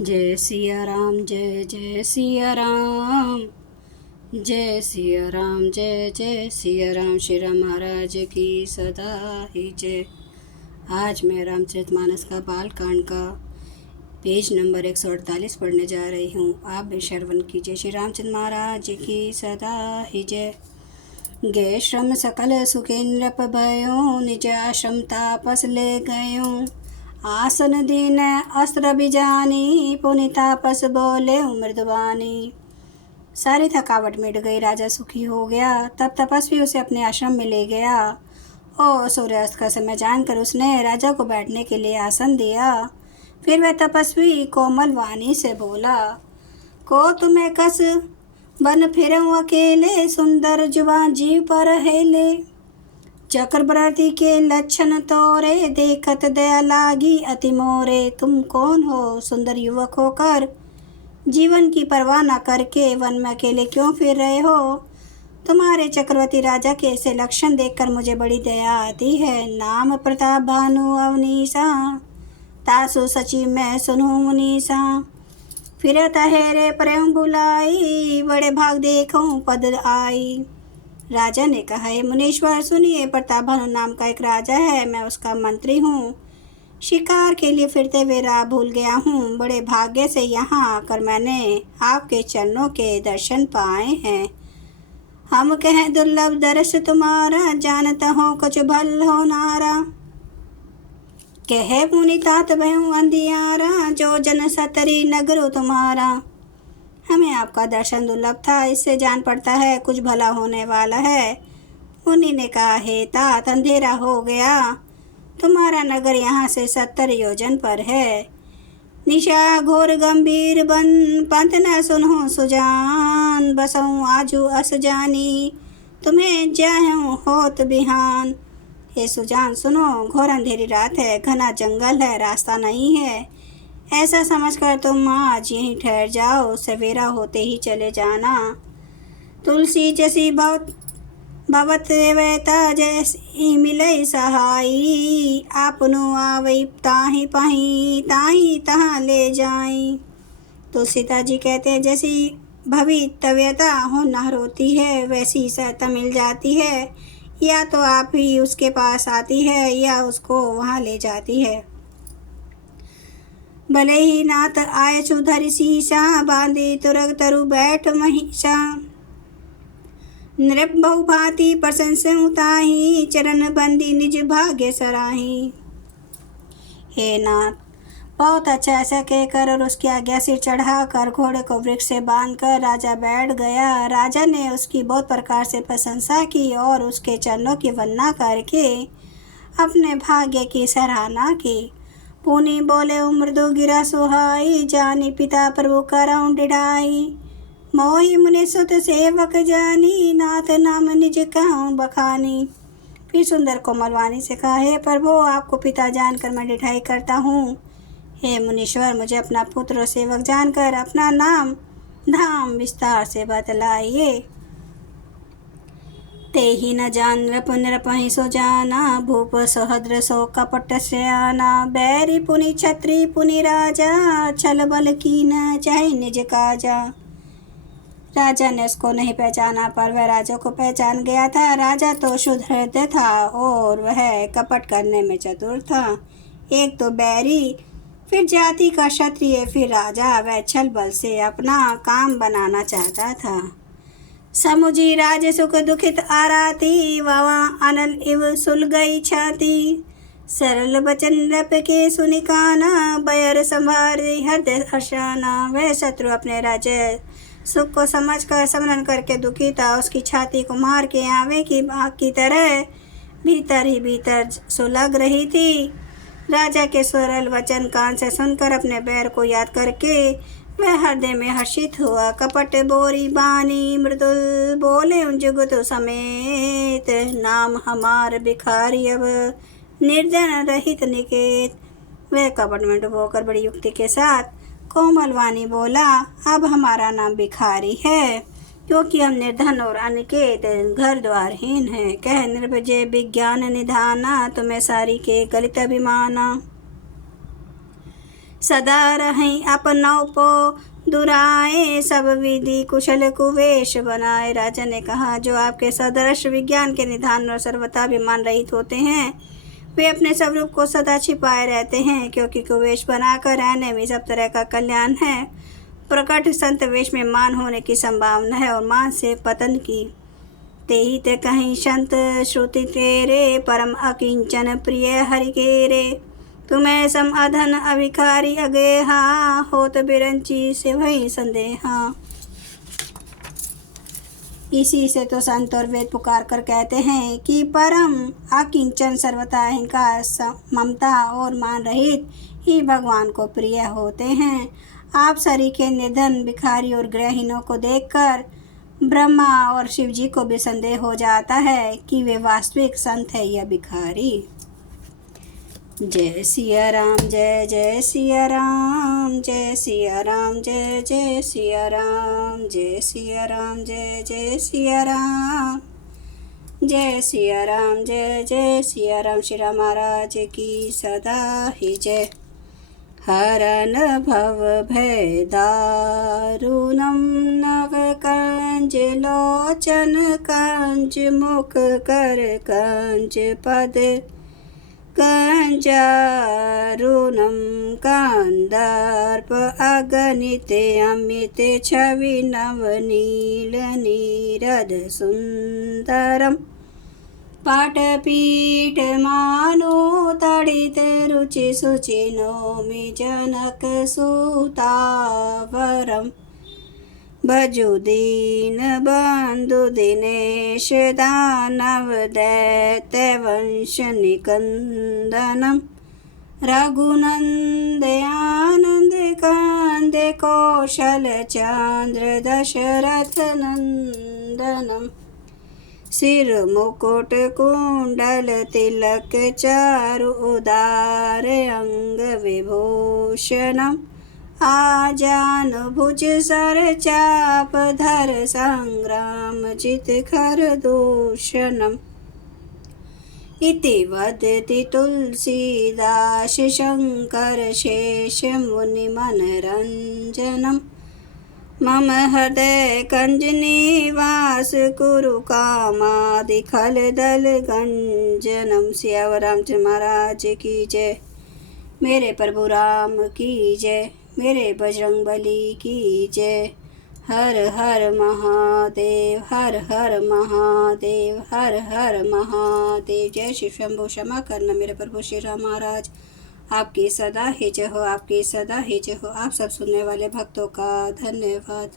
जय सिया राम, जय जय सिया राम, जय सिया राम, जय जय सिया राम। श्री राम महाराज की सदा ही जय। आज मैं रामचरितमानस का बालकांड का पेज नंबर 148 पढ़ने जा रही हूँ। आप भी श्रवण कीजिए। श्री रामचंद्र महाराज की सदा ही जय। गे श्रम सकल सुखेन्द्रप भयो, निज आश्रम तापस ले गयो। आसन दीन अस्त्र बिजानी, पुनि तापस बोले मृदुवानी। सारी थकावट मिट गई, राजा सुखी हो गया। तब तपस्वी उसे अपने आश्रम में ले गया और सूर्यास्त का समय जानकर उसने राजा को बैठने के लिए आसन दिया। फिर वह तपस्वी कोमल वाणी से बोला, को तुम्हें कस बन फिरऊं अकेले, सुंदर जुबा जीव पर हेले। चक्रवर्ती के लक्षण तोरे, देखत दया लागी अति मोरे। तुम कौन हो सुंदर युवक होकर, जीवन की परवाह न करके वन में अकेले क्यों फिर रहे हो। तुम्हारे चक्रवर्ती राजा के ऐसे लक्षण देखकर मुझे बड़ी दया आती है। नाम प्रताप भानु अवनीसा, तासु सची मैं सुनू मुनीसा। फिरत हेरे प्रेम बुलाई, बड़े भाग देखूं पद आई। राजा ने कहा, हे मुनीश्वर सुनिए, प्रताप भानु नाम का एक राजा है, मैं उसका मंत्री हूँ। शिकार के लिए फिरते हुए राह भूल गया हूँ। बड़े भाग्य से यहाँ आकर मैंने आपके चरणों के दर्शन पाए हैं। हम कहें दुर्लभ दर्श तुम्हारा, जानता हो कुछ भल हो नारा। कहे मुनि तात भयं अंधियारा, जो जन सतरी नगरो तुम्हारा। हमें आपका दर्शन दुर्लभ था, इससे जान पड़ता है कुछ भला होने वाला है। मुनि ने कहा, हे तात, अंधेरा हो गया, तुम्हारा नगर यहाँ से 70 योजन पर है। निशा घोर गंभीर बन, पंथ न सुनो सुजान। बसऊँ आजू अस जानी, तुम्हें जाहूँ होत बिहान। हे सुजान सुनो, घोर अंधेरी रात है, घना जंगल है, रास्ता नहीं है। ऐसा समझकर तुम आज यहीं ठहर जाओ, सवेरा होते ही चले जाना। तुलसी जैसी भवत वेता जैसी मिले सहाई, आपनो आवई ताही पाही, ताही तहाँ ले जाई। तुलसीता जी कहते हैं, जैसी भवितव्यता होनहार होती है, वैसी सहायता मिल जाती है। या तो आप ही उसके पास आती है या उसको वहाँ ले जाती है। भले ही नाथ आय सुधर शीशा, बांधी तुरग तरु बैठ महिषा। नृप बहु भांति प्रशंसु ताहि, चरण बंदी निज भाग्य सराही। हे नाथ, बहुत अच्छा ऐसा कहकर और उसकी आज्ञा सिर चढ़ाकर घोड़े को वृक्ष से बांधकर राजा बैठ गया। राजा ने उसकी बहुत प्रकार से प्रशंसा की और उसके चरणों की वंदना करके अपने भाग्य की सराहना की। पुनि बोले मृदु गिरा सुहाई, जानी पिता प्रभु करऊं डिढ़ाई। मोहि मुनि सुत सेवक जानी, नाथ नाम निज कहूँ बखानी। फिर सुंदर कोमलवाणी से कहा, हे प्रभु, आपको पिता जानकर मैं डिठाई करता हूँ। हे मुनीश्वर, मुझे अपना पुत्र और सेवक जानकर अपना नाम धाम विस्तार से बतलाइए। ते ही न जान नृप नृपहि सो जाना, भूप सहद्र सो कपट श्याना। बैरी पुनि छत्री पुनि राजा, छल बल की न चाहे निज काजा। राजा ने उसको नहीं पहचाना, पर वह राजा को पहचान गया था। राजा तो शुद्ध हृदय था और वह कपट करने में चतुर था। एक तो बैरी, फिर जाति का क्षत्रिय, फिर राजा। वह छल बल से अपना काम बनाना चाहता था। समुझी राज सुख दुखित आराती, वावा अनल इव सुल गई छाती। सरल बचन नृप के सुनि काना, बयर संभारी हृदय हर्षाना। वह शत्रु अपने राज्य सुख को समझकर समरण करके दुखी था। उसकी छाती को मार के आवे की आग की तरह भीतर ही भीतर सुलग रही थी। राजा के सरल वचन कान से सुनकर अपने बैर को याद करके वह हृदय में हर्षित हुआ। कपट बोरी बानी मृदुल, बोले उन जुगत समेत। नाम हमार भिखारी अब, निर्जन रहित निकेत। वह कपट में डुबोकर बड़ी युक्ति के साथ कोमलवाणी बोला, अब हमारा नाम भिखारी है, क्योंकि हम निर्धन और अनिकेत घर द्वारहीन हैं। कह निर्भय विज्ञान निधाना, तुम्हें सारी के गलित अभिमाना। सदा रहें अपनों को दुराए, सब विधि कुशल कुवेश बनाए। राजा ने कहा, जो आपके सदृश विज्ञान के निधान और सर्वथाभिमान रहित होते हैं, वे अपने स्वरूप को सदा छिपाए रहते हैं, क्योंकि कुवेश बनाकर रहने में सब तरह का कल्याण है। प्रकट संत वेश में मान होने की संभावना है और मान से पतन की। तेहि ते कहीं संत श्रुति तेरे, परम अकिंचन प्रिय हरि के रे। तुम्हें सम अधन अभिखारी अगेहा, होत बिरंची से वही संदेहा। इसी से तो संत और वेद पुकार कर कहते हैं कि परम अकिंचन सर्वथा अहंकार ममता और मान रहित ही भगवान को प्रिय होते हैं। आप सरी के निधन भिखारी और गृहहीनों को देखकर ब्रह्मा और शिव जी को भी संदेह हो जाता है कि वे वास्तविक संत है या भिखारी। जय सिया राम, जय जय सिया राम, जय सिया राम, जय जय सिया राम, जय सिया राम, जय जय सिया राम, जय सिया राम, जय जय सिया राम। श्री राम महाराज की सदा ही जय। हरन भव भय दारुणं, नव कंज लोचन कंज मुख कर कंज पद, कंजारुणं कांदर्प अगणित अमित छवि नवनील नीरद सुंदरम। पाटपीठ मानो तड़ित रुचि सुचि नौमि जनक सुतावरम। भजु दीन बंधु दिनेश दानव दैत्य वंश निकंदनम। रघुनंद आनंद कांद कौशल चंद्र दशरथ नंदनम। सिर मुकुट कुंडल तिलक चारु उदार अंग विभूषणम। आजान भुज सर चाप धर संग्राम जित खर दूषणम। इति वदति तुलसीदास शंकर शेष मुनि मनरंजनम। मम हृदय कंज निवास कुरु कामादि खल दल गंजनम। सियावर रामचंद्र महाराज की जय। मेरे प्रभु राम की जय। मेरे बजरंग बली की जय। हर हर महादेव, हर हर महादेव, हर हर महादेव। जय श्री शंभु। क्षमा करना मेरे प्रभु श्री राम महाराज। आपकी सदा ही जय हो, आपकी सदा ही जय हो। आप सब सुनने वाले भक्तों का धन्यवाद।